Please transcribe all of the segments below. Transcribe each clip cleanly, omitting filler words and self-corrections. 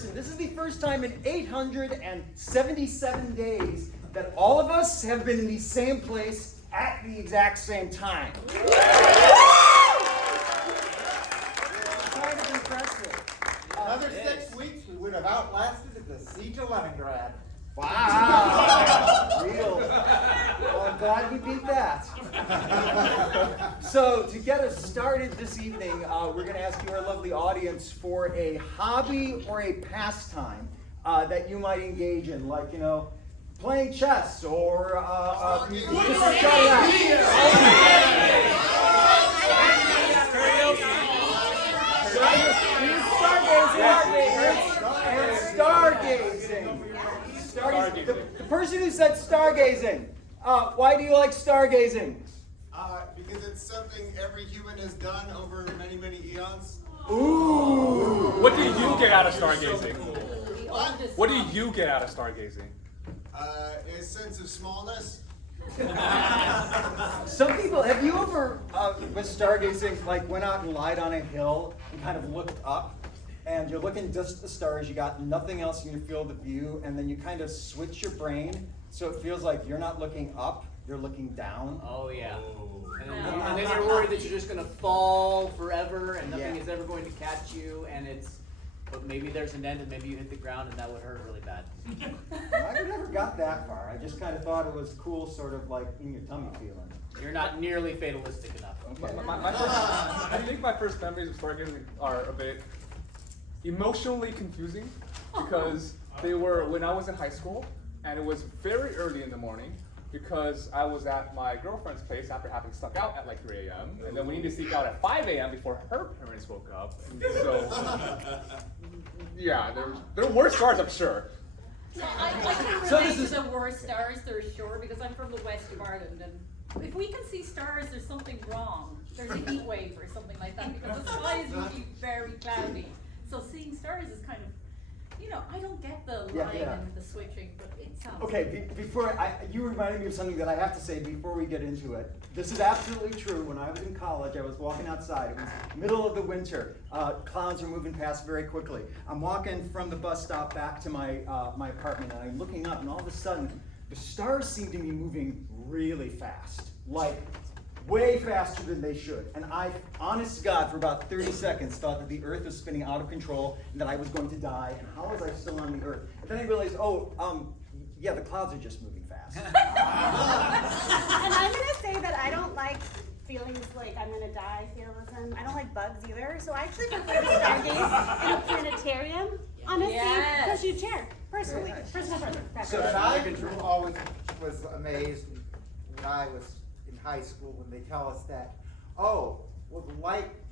person. This is the first time in 877 days that all of us have been in the same place at the exact same time. Kind of impressive. Another 6 weeks, we would have outlasted the siege of Leningrad. Wow! Real. Well, I'm glad we beat that. So, to get us started this evening, we're going to ask you, our lovely audience, for a hobby or a pastime that you might engage in, like, playing chess or just shout it out. Stargazing. The person who said stargazing. Why do you like stargazing? Because it's something every human has done over many, many eons. Ooh. What do you get out of stargazing? What do you get out of stargazing? A sense of smallness. Some people, have you ever, with stargazing, like went out and lied on a hill and kind of looked up? And you're looking just at the stars, you got nothing else in your field of view, and then you kind of switch your brain so it feels like you're not looking up, you're looking down. Oh, yeah. And then you're worried that you're just going to fall forever and nothing is ever going to catch you, but maybe there's an end and maybe you hit the ground and that would hurt really bad. I never got that far. I just kind of thought it was cool, sort of like in your tummy feeling. You're not nearly fatalistic enough. Okay. I think my first memories of stargazing are a bit emotionally confusing because they were when I was in high school, and it was very early in the morning because I was at my girlfriend's place after having stuck out at like 3 a.m. and then we needed to sneak out at 5 a.m. before her parents woke up. And so, yeah, there were stars, I'm sure. So I can relate to the worst stars for sure because I'm from the west of Ireland, and if we can see stars, there's something wrong. There's a heat wave or something like that because the sky is usually very cloudy. So seeing stars is kind of, I don't get the line and the switching, but it sounds Okay, you reminded me of something that I have to say before we get into it. This is absolutely true. When I was in college, I was walking outside. It was middle of the winter. Clouds are moving past very quickly. I'm walking from the bus stop back to my apartment, and I'm looking up, and all of a sudden, the stars seem to be moving really fast. Like, way faster than they should. And I, honest to God, for about 30 seconds thought that the earth was spinning out of control and that I was going to die. And how was I still on the earth? And then I realized, the clouds are just moving fast. And I'm going to say that I don't like feelings like I'm going to die fatalism. I don't like bugs either. So I actually prefer to stargaze in a planetarium on a safe cushy chair. Personal preference. So I always was amazed when I was in high school when they tell us that,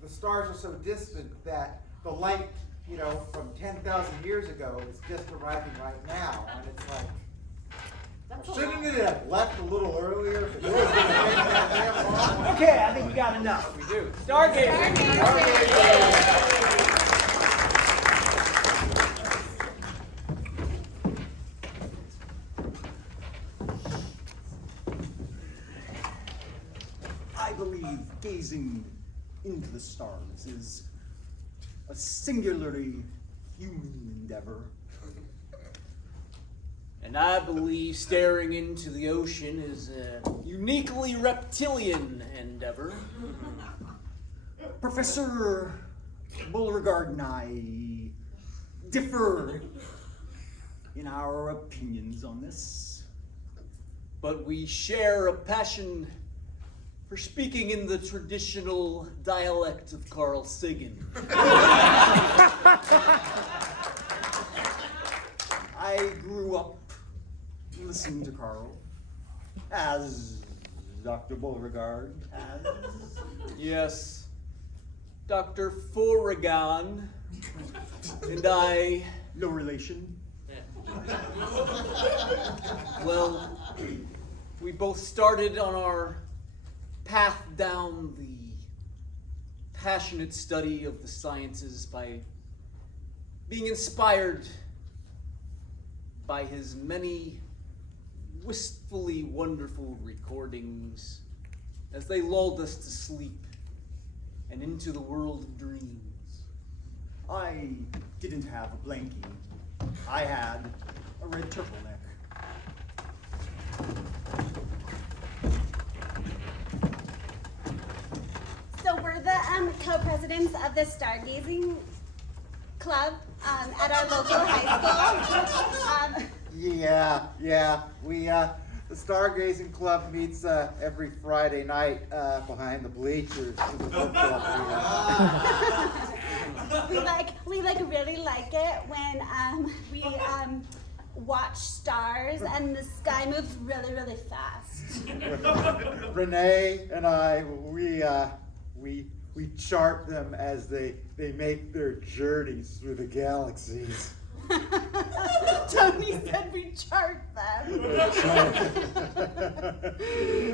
the stars are so distant that the light, from 10,000 years ago is just arriving right now. And it's like, shouldn't it have left a little earlier? If it was gonna take that damn long? Okay, I think we got enough. We do. Stargazing. I believe gazing into the stars is a singularly human endeavor. And I believe staring into the ocean is a uniquely reptilian endeavor. Professor Beauregard and I differ in our opinions on this. But we share a passion for speaking in the traditional dialect of Carl Sagan. I grew up listening to Carl, as Dr. Beauregard has. Yes, Dr. Foregan and I. No relation. Well, we both started on our path down the passionate study of the sciences by being inspired by his many wistfully wonderful recordings as they lulled us to sleep and into the world of dreams. I didn't have a blankie. I had a red turtleneck. So we're the co-presidents of the stargazing club at our local high school. Yeah. The Stargazing Club meets every Friday night behind the bleachers. We really like it when we watch stars and the sky moves really, really fast. Renee and I, we chart them as they make their journeys through the galaxies. Tony said we chart them.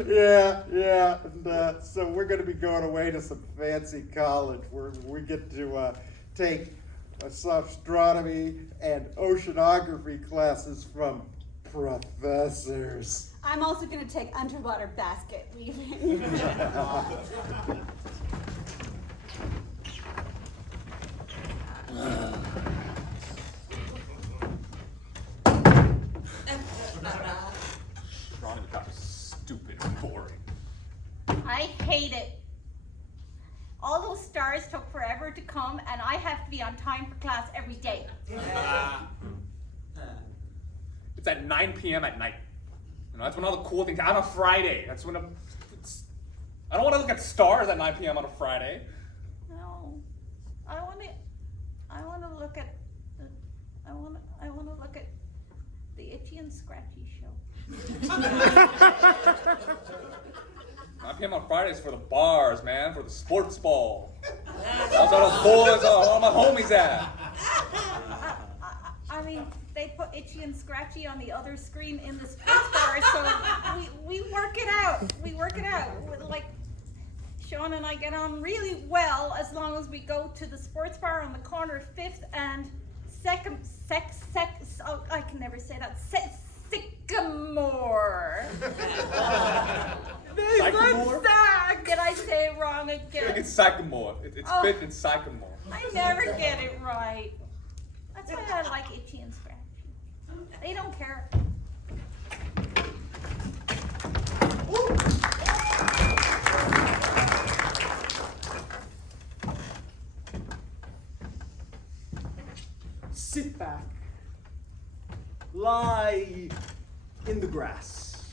Yeah. And, so we're going to be going away to some fancy college where we get to take astronomy and oceanography classes from professors. I'm also going to take underwater basket weaving. Astronomy class is stupid and boring. I hate it. All those stars took forever to come, and I have to be on time for class every day. It's at 9 p.m. at night. You know, that's when all the cool things on a Friday. That's when I don't want to look at stars at 9 p.m. on a Friday. No, I want to look at the Itchy and Scratchy show. 9 p.m. on Fridays for the bars, man, for the sports ball. That's all those boys, all my homies at. I mean, they put Itchy and Scratchy on the other screen in the sports bar, so we work it out. Like, Sean and I get on really well as long as we go to the sports bar on the corner of 5th and I can never say that. Sycamore. Sycamore? Did I say it wrong I think again? it's Sycamore. It's Oh. 5th and Sycamore. I never get it right. That's why I like Itchy and Scratchy. They don't care. Sit back, lie in the grass,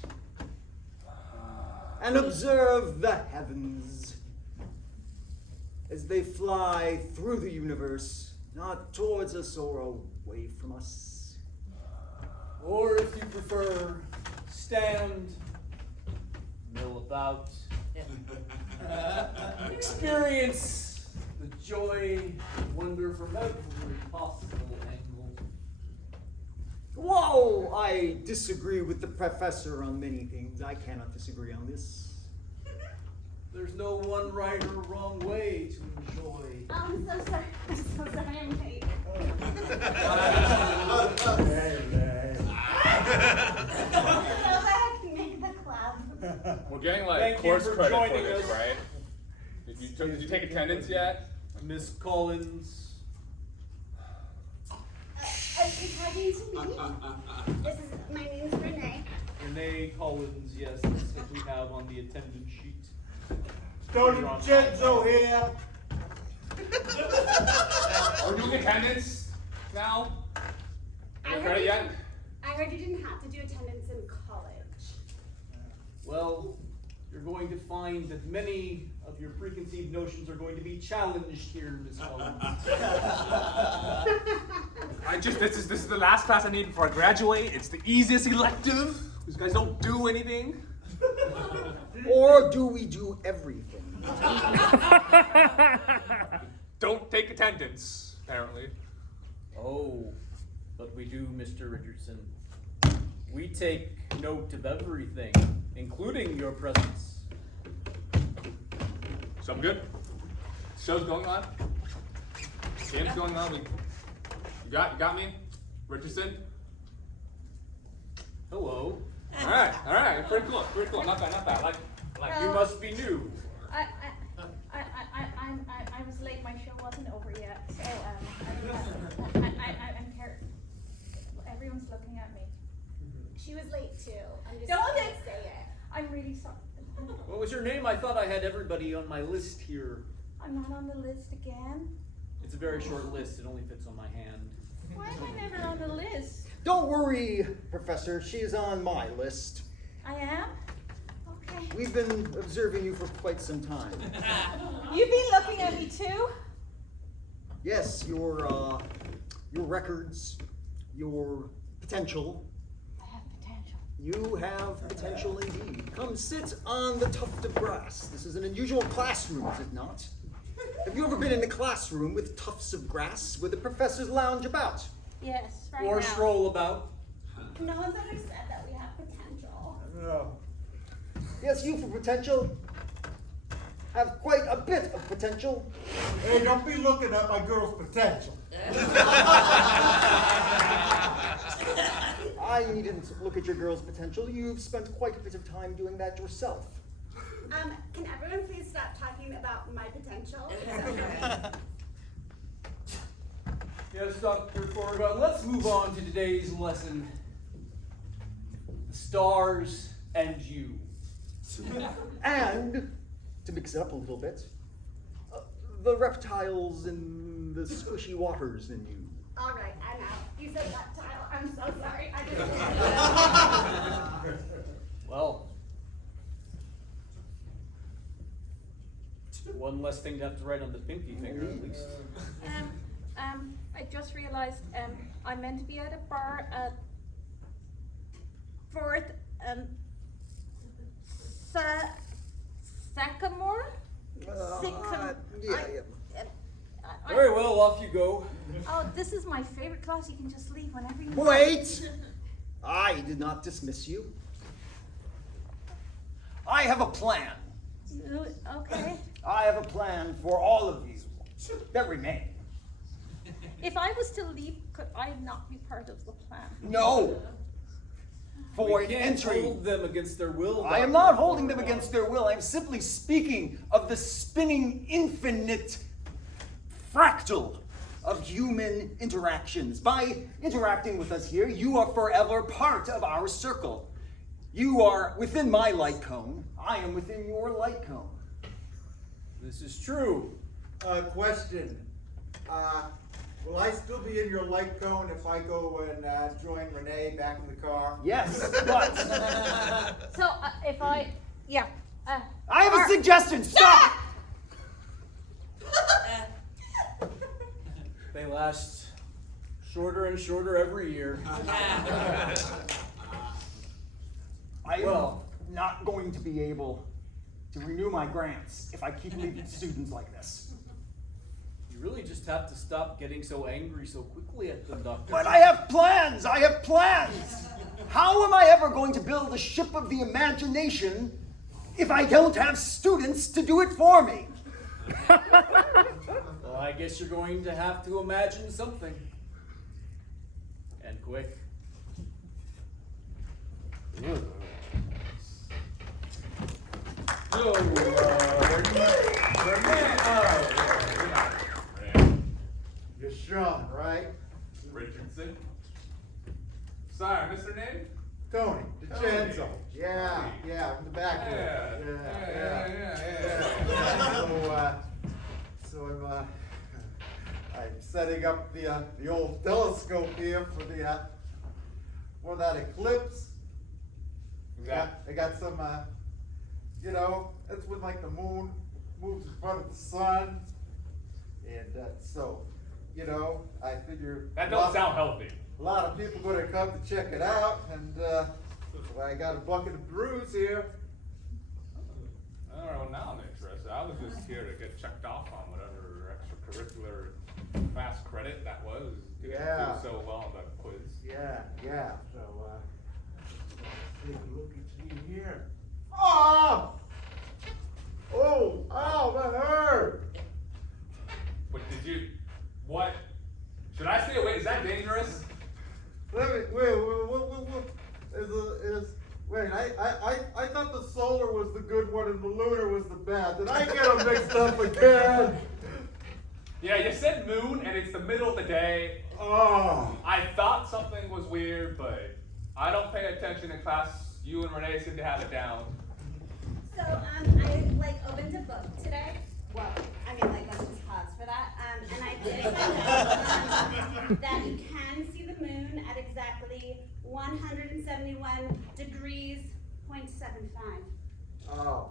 and observe the heavens as they fly through the universe, not towards us or away from us. Or if you prefer, stand, mill about, experience the joy and wonder from every possible angle. Whoa, I disagree with the professor on many things. I cannot disagree on this. There's no one right or wrong way to enjoy. I'm so sorry. I'm late. So that I can make the club. We're getting like Thank you course for credit for joining this, us. right? Did you take attendance yet? Miss Collins. Are you talking to me? My name's Renee. Renee Collins, yes, that's what we have on the attendance sheet. Tony Vincenzo here. Are we doing attendance now? Any credit yet? I heard you didn't have to do attendance in college. Well, you're going to find that many of your preconceived notions are going to be challenged here, Miss Collins. This is the last class I need before I graduate. It's the easiest elective. These guys don't do anything. Or do we do everything? Don't take attendance, apparently. Oh, but we do, Mr. Richardson. We take note of everything, including your presence. Something good? Show's going on? Game's going on? You got me? Richardson? Hello. Alright, pretty cool, not bad. Like You must be new. I was late late. My show wasn't over yet. So I'm here. Everyone's looking at me. She was late too. I'm just Don't gonna it- say it. I'm really sorry. What was your name? I thought I had everybody on my list here. I'm not on the list again. It's a very short list. It only fits on my hand. Why am I never on the list? Don't worry, Professor, she's on my list. I am? Okay. We've been observing you for quite some time. You've been looking at me too? Yes, your records, your potential. I have potential. You have potential indeed. Come sit on the tuft of grass. This is an unusual classroom, is it not? Have you ever been in a classroom with tufts of grass where the professors lounge about? Yes, right Or now. stroll about. No one's ever said that we have potential. No. Yes, you for potential have quite a bit of potential. Hey, don't be looking at my girl's potential. I needn't look at your girl's potential. You've spent quite a bit of time doing that yourself. Can everyone please stop talking about my potential? Yes, Dr. Frida, let's move on to today's lesson. The stars and you. And, to mix it up a little bit, the reptiles and the squishy waters in you. All right, I'm out. You said reptile. I'm so sorry. I didn't. Well, one less thing to have to write on the pinky finger at least. I just realized, I'm meant to be at a bar at 4th, Sycamore? Very well, off you go. Oh, this is my favorite class. You can just leave whenever you want. Wait! I did not dismiss you. I have a plan. Okay. I have a plan for all of you that remain. If I was to leave, could I not be part of the plan? No! For We an can't entry. hold them against their will. I am Dr. not holding them Frida. against their will. I am simply speaking of the spinning infinite fractal of human interactions. By interacting with us here, you are forever part of our circle. You are within my light cone. I am within your light cone. This is true. Question. Will I still be in your light cone if I go and join Renee back in the car? Yes, but So, if I, yeah. I have a suggestion. Stop! They last shorter and shorter every year. I am Well- not going to be able to renew my grants if I keep leaving students like this. You really just have to stop getting so angry so quickly at them, Doctor. But I have plans! I have plans! How am I ever going to build a ship of the imagination if I don't have students to do it for me? Well, I guess you're going to have to imagine something. And quick. So, You're Sean, right? Richardson. Sorry, Mr. Name? Tony, DiCenzo. Yeah, yeah, in the back Yeah, there. yeah. So I'm setting up the old telescope here for that eclipse. I got some, that's when like the moon moves in front of the sun. And so, I figure. That don't sound healthy. A lot of people gonna come to check it out, and so I got a bucket of brews here. All right, well, now I'm interested. I was just here to get checked off on whatever extracurricular fast credit that was. You Yeah. did so well on that quiz. Yeah. So let's take a look and see here. Oh, that hurt. But did you, what? Should I stay away? Is that dangerous? Wait. I thought the solar was the good one and the lunar was the bad. Did I get them mixed up again? Yeah, you said moon, and it's the middle of the day. Oh. I thought something was weird, but I don't pay attention in class. You and Renee seem to have it down. So, I like opened a book today. Well, I mean, like, let's just pause for that. And I did find out that you can see the moon at exactly 171 degrees, 0.75. Oh.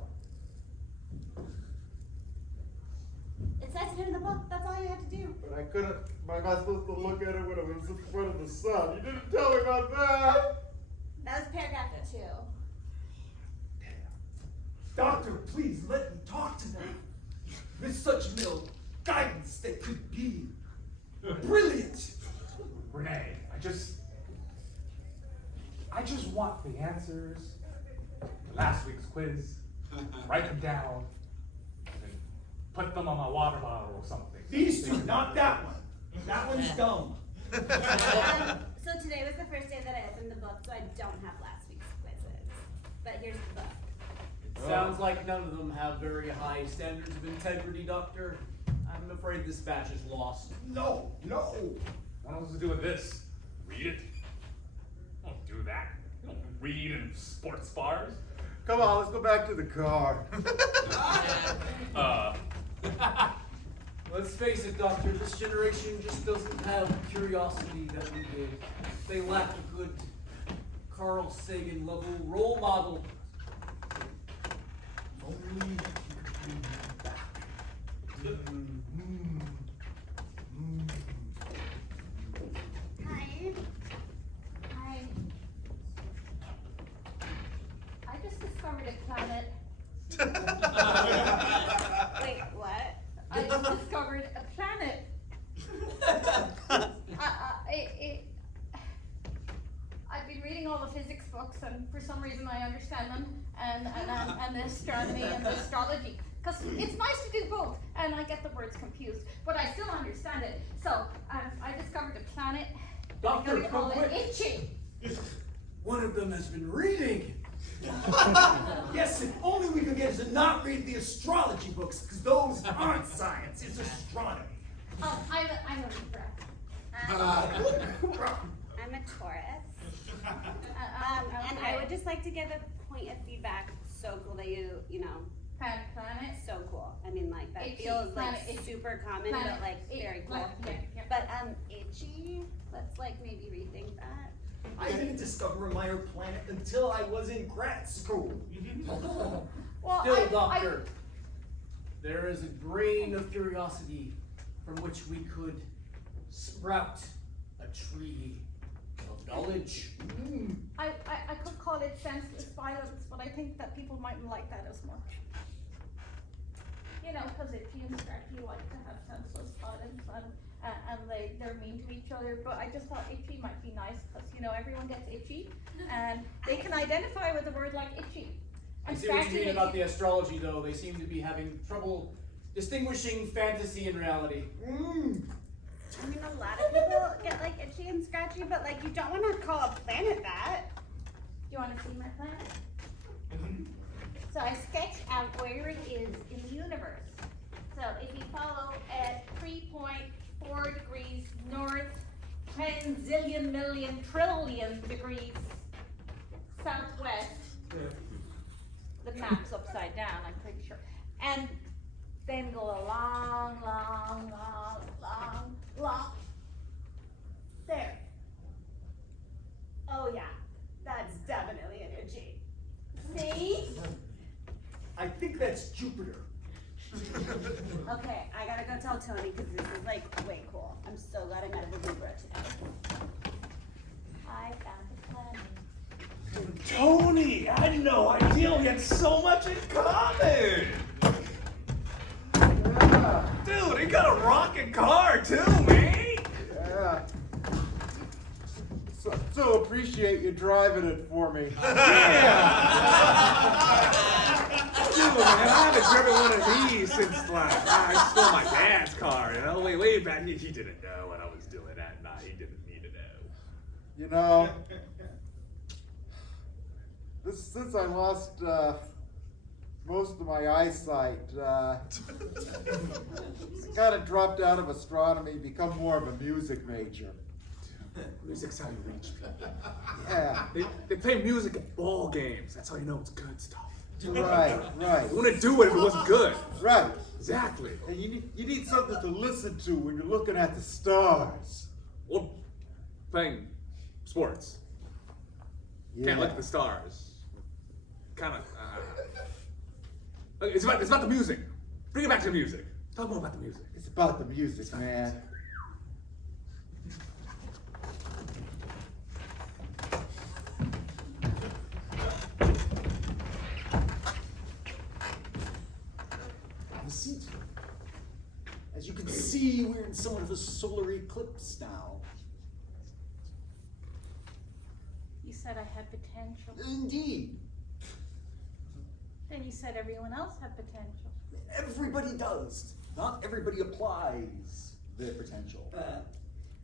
It says it in the book. That's all you have to do. But I couldn't. Am I supposed to look at it when it was in front of the sun? You didn't tell me about that. That was paragraph 2. Doctor, please let me talk to them. With such little guidance that could be brilliant. Renee, I just want the answers to last week's quiz. Write them down. And put them on my water bottle or something. These two, not that one. That one's dumb. So today was the first day that I opened the book, so I don't have last week's quizzes. But here's the book. Sounds like none of them have very high standards of integrity, Doctor. I'm afraid this batch is lost. No. What else to do with this? Read it? Don't do that. You don't read in sports bars. Come on, let's go back to the car. Let's face it, Doctor, this generation just doesn't have curiosity that we did. They lack a good Carl Sagan level role model. Only you could bring me back. Hi. I just discovered a planet. Wait, what? I just discovered a planet. I've been reading all the physics books, and for some reason I understand them, and the astronomy and the astrology. Because it's nice to do both, and I get the words confused, but I still understand it. So I discovered a planet. Doctor, I'm gonna call come it quick. Itchy. One of them has been reading. Yes, if only we could get to not read the astrology books, because those aren't science, it's astronomy. Oh, I'm a Libra. I'm a Taurus. And I would just like to give a point of feedback. So cool that you know, Planet. so cool. I mean, like, that Itchy, feels like planet, itchy. super common, Planet, but like very cool. Yeah. But itchy, let's like maybe rethink that. I didn't discover a minor planet until I was in grad school. Well, Still, Doctor, there is a grain of curiosity from which we could sprout a tree of knowledge. I could call it senseless violence, but I think that people mightn't like that as much. You know, because Itchy and Scratchy like to have senseless violence, and they're mean to each other, but I just thought Itchy might be nice, because, you know, everyone gets itchy, and they can identify with a word like itchy. I And see what you Scratchy mean about itchy. the astrology, though. They seem to be having trouble distinguishing fantasy and reality. I mean, a lot of people get like itchy and scratchy, but like you don't want to call a planet that. Do you want to see my planet? So I sketched out where it is in the universe. So if you follow at 3.4 degrees north, 10 zillion million trillion degrees southwest, the map's upside down, I'm pretty sure. And then go a long there. Oh yeah, that's definitely an itchy. See? I think that's Jupiter. Okay, I gotta go tell Tony because this is like way cool. I'm so glad I'm out of the Libra today. I found the planet. Tony, I had no idea we had so much in common. Yeah. Dude, he got a rockin' car too, man. Yeah. So appreciate you driving it for me. Dude, man, I haven't driven one of these since like I stole my dad's car. You know, way back. He didn't know what I was doing that night. He didn't need to know. You know, since I lost most of my eyesight. Kind of dropped out of astronomy, become more of a music major. Music's how you reach people. Yeah, They play music at ball games. That's how you know it's good stuff. right. You wouldn't do it if it wasn't good. Right. Exactly. And you need something to listen to when you're looking at the stars. Well, playing sports. Can't look at the stars. Kind of. It's about the music. Bring it back to the music. Talk more about the music. It's about the music, man. Have a seat. As you can see, we're in somewhat of a solar eclipse now. You said I had potential. Indeed. Then you said everyone else had potential. Everybody does. Not everybody applies their potential.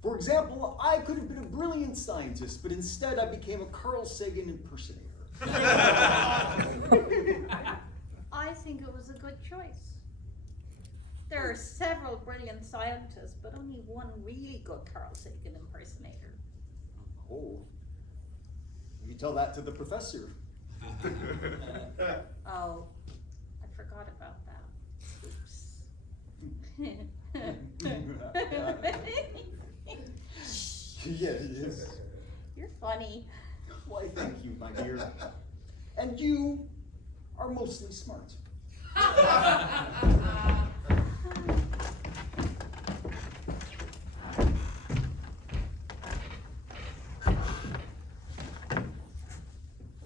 For example, I could have been a brilliant scientist, but instead I became a Carl Sagan impersonator. I think it was a good choice. There are several brilliant scientists, but only one really good Carl Sagan impersonator. Oh. You tell that to the professor. Oh, I forgot about that. Oops. Yes. You're funny. Why, thank you, my dear. And you are mostly smart.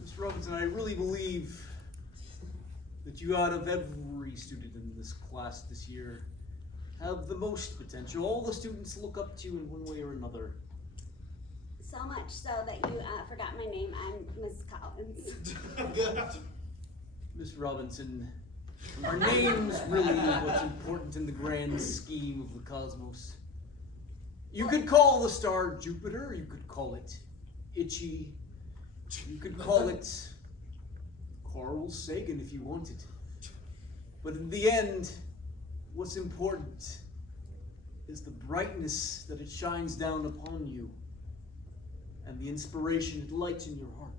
Miss Robinson, I really believe that you, out of every student in this class this year, have the most potential. All the students look up to you in one way or another. So much so that you forgot my name. I'm Miss Collins. Miss Robinson, our name's really what's important in the grand scheme of the cosmos. You could call the star Jupiter, you could call it Itchy, you could call it Carl Sagan if you wanted. But in the end, what's important is the brightness that it shines down upon you and the inspiration it lights in your heart.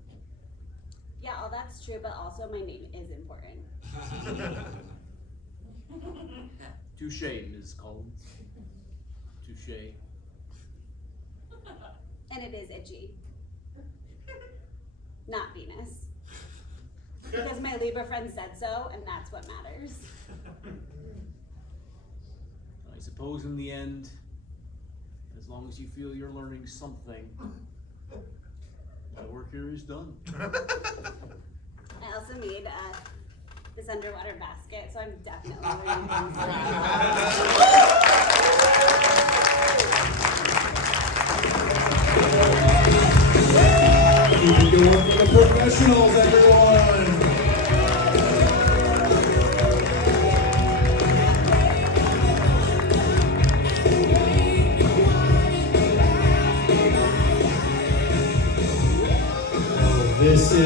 Yeah, all that's true, but also my name is important. Touche, Ms. Collins. Touche. And it is itchy. Not Venus. Because my Libra friend said so, and that's what matters. I suppose in the end, as long as you feel you're learning something, my work here is done. I also made this underwater basket, so I'm definitely learning things. Keep it going for the professionals, everyone. This is